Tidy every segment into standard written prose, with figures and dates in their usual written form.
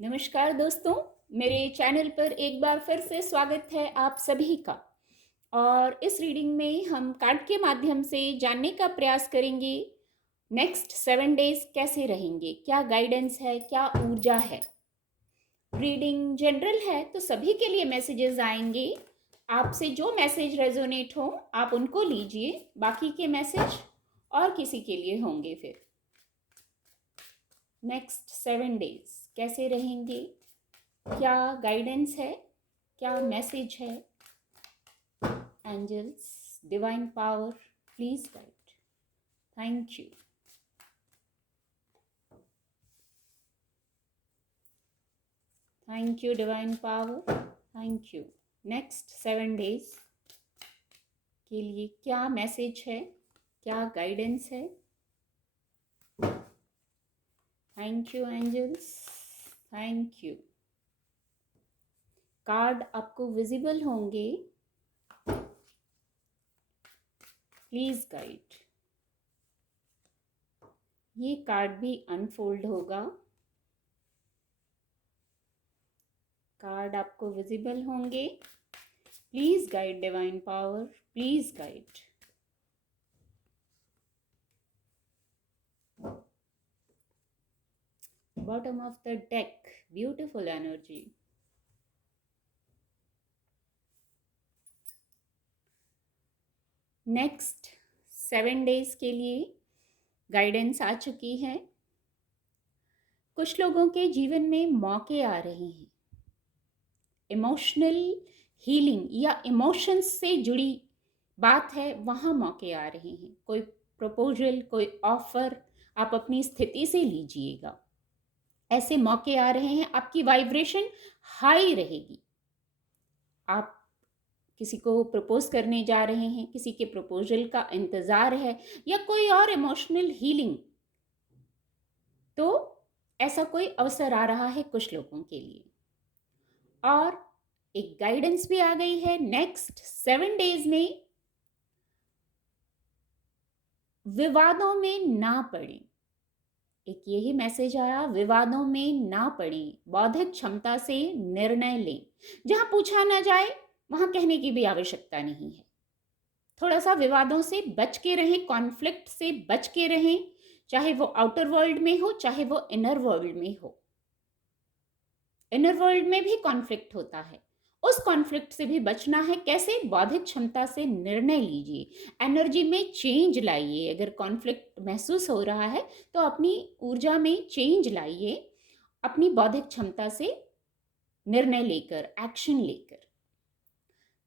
नमस्कार दोस्तों, मेरे चैनल पर एक बार फिर से स्वागत है आप सभी का। और इस रीडिंग में हम कार्ड के माध्यम से जानने का प्रयास करेंगे नेक्स्ट 7 डेज कैसे रहेंगे, क्या गाइडेंस है, क्या ऊर्जा है। रीडिंग जनरल है तो सभी के लिए मैसेजेस आएंगे। आपसे जो मैसेज रेजोनेट हो आप उनको लीजिए, बाकी के मैसेज और किसी के लिए होंगे। फिर नेक्स्ट 7 डेज कैसे रहेंगे, क्या गाइडेंस है, क्या मैसेज है। Angels, divine power, please guide. Thank you. Thank you divine power, thank you. Next 7 days के लिए क्या मैसेज है, क्या गाइडेंस है। Thank you angels, thank you. Card आपको विजिबल होंगे, प्लीज गाइड। ये कार्ड भी अनफोल्ड होगा। कार्ड आपको विजिबल होंगे, please guide divine power, please guide. Bottom of the deck, beautiful energy. Next 7 days के लिए गाइडेंस आ चुकी है। कुछ लोगों के जीवन में मौके आ रहे हैं, इमोशनल हीलिंग या इमोशंस से जुड़ी बात है, वहाँ मौके आ रहे हैं। कोई प्रपोजल, कोई ऑफर आप अपनी स्थिति से लीजिएगा। ऐसे मौके आ रहे हैं, आपकी वाइब्रेशन हाई रहेगी। आप किसी को प्रपोज करने जा रहे हैं, किसी के प्रपोजल का इंतजार है, या कोई और इमोशनल हीलिंग, तो ऐसा कोई अवसर आ रहा है कुछ लोगों के लिए। और एक गाइडेंस भी आ गई है, नेक्स्ट 7 डेज में विवादों में ना पड़े। एक यही मैसेज आया, विवादों में ना पड़े, बौद्धिक क्षमता से निर्णय लें। जहां पूछा ना जाए वहां कहने की भी आवश्यकता नहीं है। थोड़ा सा विवादों से बच के रहें, कॉन्फ्लिक्ट से बच के रहें, चाहे वो आउटर वर्ल्ड में हो, चाहे वो इनर वर्ल्ड में हो। इनर वर्ल्ड में भी कॉन्फ्लिक्ट होता है, उस कॉन्फ्लिक्ट से भी बचना है। कैसे? बौद्धिक क्षमता से निर्णय लीजिए, एनर्जी में चेंज लाइए। अगर कॉन्फ्लिक्ट महसूस हो रहा है तो अपनी ऊर्जा में चेंज लाइए, अपनी बौद्धिक क्षमता से निर्णय लेकर, एक्शन लेकर।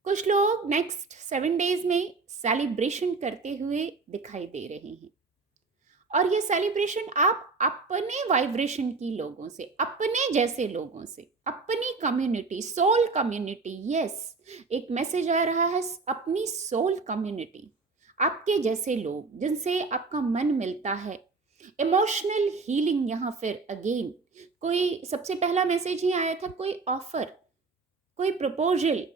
कुछ लोग नेक्स्ट 7 डेज में सेलिब्रेशन करते हुए दिखाई दे रहे हैं, और ये सेलिब्रेशन आप अपने वाइब्रेशन की लोगों से, अपने जैसे लोगों से, अपनी कम्युनिटी, सोल कम्युनिटी। यस, एक मैसेज आ रहा है, अपनी सोल कम्युनिटी, आपके जैसे लोग जिनसे आपका मन मिलता है। इमोशनल हीलिंग यहाँ फिर अगेन, कोई सबसे पहला मैसेज ही आया था, कोई ऑफर, कोई प्रपोजल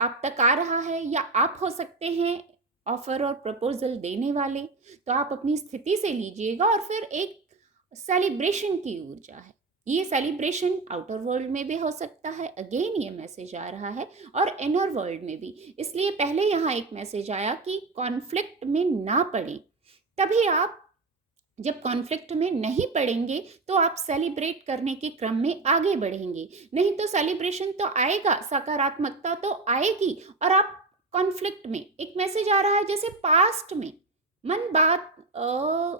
आप तक आ रहा है, या आप हो सकते हैं ऑफर और प्रपोजल देने वाले। तो आप अपनी स्थिति से लीजिएगा, और फिर एक सेलिब्रेशन की ऊर्जा है। ये सेलिब्रेशन आउटर वर्ल्ड में भी हो सकता है, अगेन ये मैसेज आ रहा है, और इनर वर्ल्ड में भी। इसलिए पहले यहाँ एक मैसेज आया कि कॉन्फ्लिक्ट में ना पड़े, तभी आप जब कॉन्फ्लिक्ट में नहीं पड़ेंगे तो आप सेलिब्रेट करने के क्रम में आगे बढ़ेंगे। नहीं तो सेलिब्रेशन तो आएगा, सकारात्मकता तो आएगी, और आप कॉन्फ्लिक्ट में, एक मैसेज आ रहा है जैसे पास्ट में मन बात,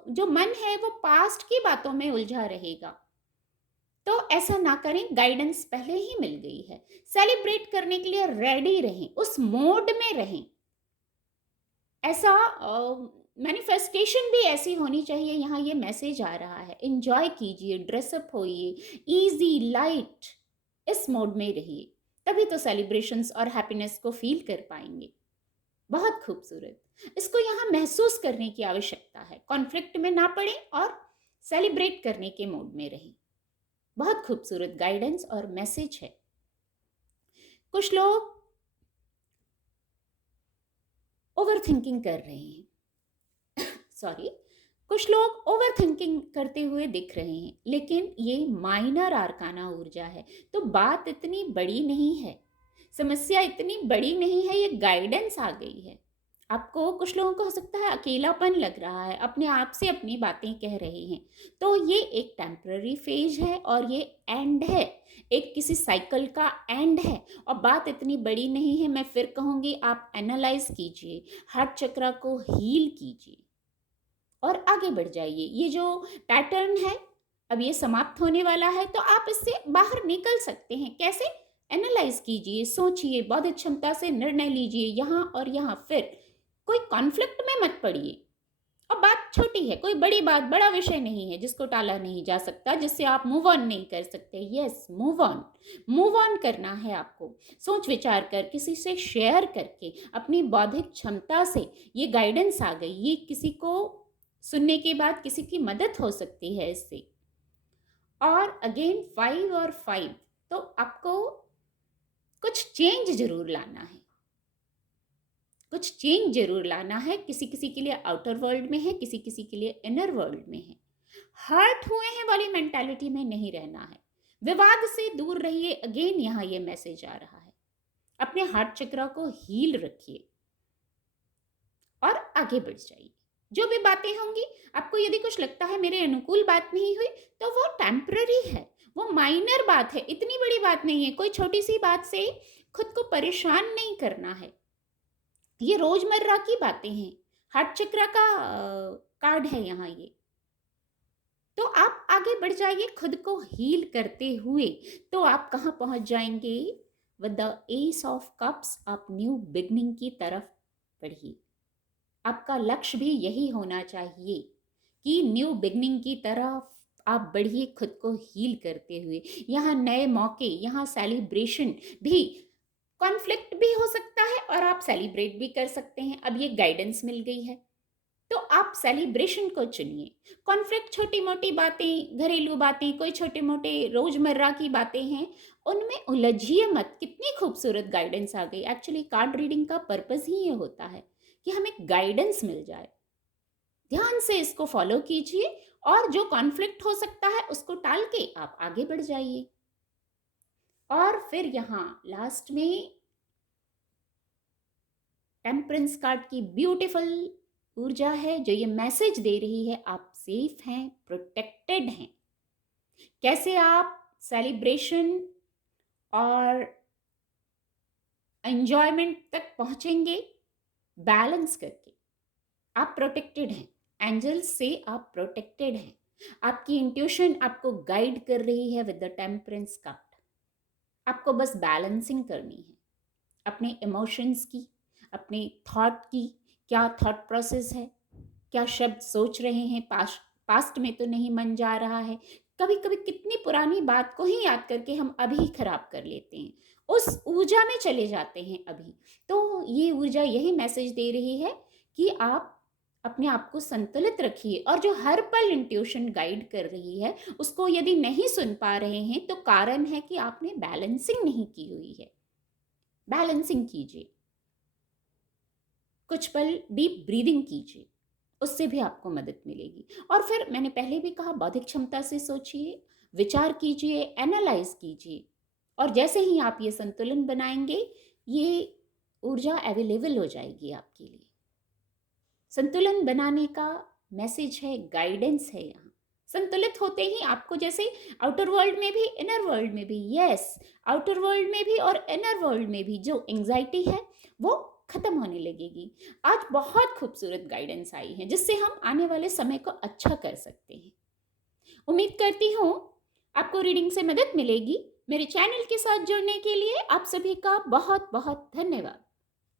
जो मन है वो पास्ट की बातों में उलझा रहेगा। तो ऐसा ना करें, गाइडेंस पहले ही मिल गई है। सेलिब्रेट करने के लिए रेडी रहें, उस मोड में रहें। ऐसा मैनिफेस्टेशन भी ऐसी होनी चाहिए। यहाँ ये मैसेज आ रहा है, एंजॉय कीजिए, ड्रेसअप होइए, इजी लाइट, इस मोड में रहिए, तभी तो सेलिब्रेशंस और हैप्पीनेस को फील कर पाएंगे। बहुत खूबसूरत, इसको यहाँ महसूस करने की आवश्यकता है। कॉन्फ्लिक्ट में ना पड़े और सेलिब्रेट करने के मोड में रहें। बहुत खूबसूरत गाइडेंस और मैसेज है। कुछ लोग ओवर थिंकिंग कर रहे हैं, सॉरी, कुछ लोग ओवर थिंकिंग करते हुए दिख रहे हैं, लेकिन ये माइनर आर्काना ऊर्जा है, तो बात इतनी बड़ी नहीं है, समस्या इतनी बड़ी नहीं है, ये गाइडेंस आ गई है। आपको, कुछ लोगों को हो सकता है अकेलापन लग रहा है, अपने आप से अपनी बातें कह रहे हैं, तो ये एक टेम्पररी फेज है और ये एंड है, एक किसी साइकिल का एंड है। और बात इतनी बड़ी नहीं है, मैं फिर कहूँगी आप एनालाइज कीजिए, हार्ट चक्र को हील कीजिए और आगे बढ़ जाइए। ये जो पैटर्न है अब ये समाप्त होने वाला है, तो आप इससे बाहर निकल सकते हैं। कैसे? एनालाइज कीजिए, सोचिए, बौद्धिक क्षमता से निर्णय लीजिए यहाँ और यहाँ। फिर कोई कॉन्फ्लिक्ट में मत पड़िए। और बात छोटी है, कोई बड़ी बात, बड़ा विषय नहीं है जिसको टाला नहीं जा सकता, जिससे आप मूव ऑन नहीं कर सकते। यस, मूव ऑन करना है आपको, सोच विचार कर, किसी से शेयर करके, अपनी बौद्धिक क्षमता से। ये गाइडेंस आ गई, ये किसी को सुनने के बाद किसी की मदद हो सकती है इससे। और अगेन 5 और 5, तो आपको कुछ चेंज जरूर लाना है, कुछ चेंज जरूर लाना है। किसी किसी के लिए आउटर वर्ल्ड में है, किसी किसी के लिए इनर वर्ल्ड में है। हर्ट हुए हैं वाली मेंटालिटी में नहीं रहना है, विवाद से दूर रहिए। अगेन यहाँ ये मैसेज आ रहा है, अपने हार्ट चक्र को हील रखिए और आगे बढ़ जाइए। जो भी बातें होंगी, आपको यदि कुछ लगता है मेरे अनुकूल बात नहीं हुई, तो वो टेम्पररी है, वो माइनर बात है, इतनी बड़ी बात नहीं है। कोई छोटी सी बात से खुद को परेशान नहीं करना है, ये रोजमर्रा की बातें हैं। हार्ट चक्र का कार्ड है यहाँ ये। तो आप आगे बढ़ जाइए खुद को हील करते हुए। तो आप कहाँ पहुंच जाएंगे? With the S of cups आप न्यू बिगनिंग की तरफ बढ़िए। आपका लक्ष्य भी यही होना चाहिए कि न्यू बिगनिंग की तरफ आप बढ़िए, खुद को हील करते हुए। यहाँ नए मौके, यहाँ सेलिब्रेशन भी, कॉन्फ्लिक्ट भी हो सकता है और आप सेलिब्रेट भी कर सकते हैं। अब ये गाइडेंस मिल गई है, तो आप सेलिब्रेशन को चुनिए। कॉन्फ्लिक्ट छोटी मोटी बातें, घरेलू बातें, कोई छोटे मोटे रोजमर्रा की बातें हैं, उनमें उलझिए मत। कितनी खूबसूरत गाइडेंस आ गई। एक्चुअली कार्ड रीडिंग का पर्पस ही ये होता है कि हमें गाइडेंस मिल जाए। ध्यान से इसको फॉलो कीजिए और जो कॉन्फ्लिक्ट हो सकता है उसको टाल के आप आगे बढ़ जाइए। और फिर यहाँ लास्ट में टेम्परेंस कार्ड की ब्यूटीफुल ऊर्जा है जो ये मैसेज दे रही है, आप सेफ हैं, प्रोटेक्टेड हैं। कैसे आप सेलिब्रेशन और एंजॉयमेंट तक पहुंचेंगे? बैलेंस करके। आप प्रोटेक्टेड हैं, एंजल्स से आप प्रोटेक्टेड हैं। आपकी इंट्यूशन आपको गाइड कर रही है विद द टेम्परेंस कार्ड। आपको बस बैलेंसिंग करनी है अपने इमोशंस की, अपने थॉट की। क्या थॉट प्रोसेस है, क्या शब्द सोच रहे हैं, पास्ट में तो नहीं मन जा रहा है। कभी कभी कितनी पुरानी बात को ही याद करके हम अभी खराब कर लेते हैं, उस ऊर्जा में चले जाते हैं अभी। तो ये ऊर्जा यही मैसेज दे रही है कि आप अपने आप को संतुलित रखिए, और जो हर पल इंट्यूशन गाइड कर रही है उसको यदि नहीं सुन पा रहे हैं, तो कारण है कि आपने बैलेंसिंग नहीं की हुई है। बैलेंसिंग कीजिए, कुछ पल डीप ब्रीदिंग कीजिए, उससे भी आपको मदद मिलेगी। और फिर मैंने पहले भी कहा, बौद्धिक क्षमता से सोचिए, विचार कीजिए, एनालाइज कीजिए, और जैसे ही आप ये संतुलन बनाएंगे, ये ऊर्जा अवेलेबल हो जाएगी आपके लिए। संतुलन बनाने का मैसेज है, गाइडेंस है यहाँ। संतुलित होते ही आपको, जैसे आउटर वर्ल्ड में भी इनर वर्ल्ड में भी, यस, आउटर वर्ल्ड में भी और इनर वर्ल्ड में भी जो एंजाइटी है वो खत्म होने लगेगी। आज बहुत खूबसूरत गाइडेंस आई है जिससे हम आने वाले समय को अच्छा कर सकते हैं। उम्मीद करती हूँ आपको रीडिंग से मदद मिलेगी। मेरे चैनल के साथ जुड़ने के लिए आप सभी का बहुत बहुत धन्यवाद।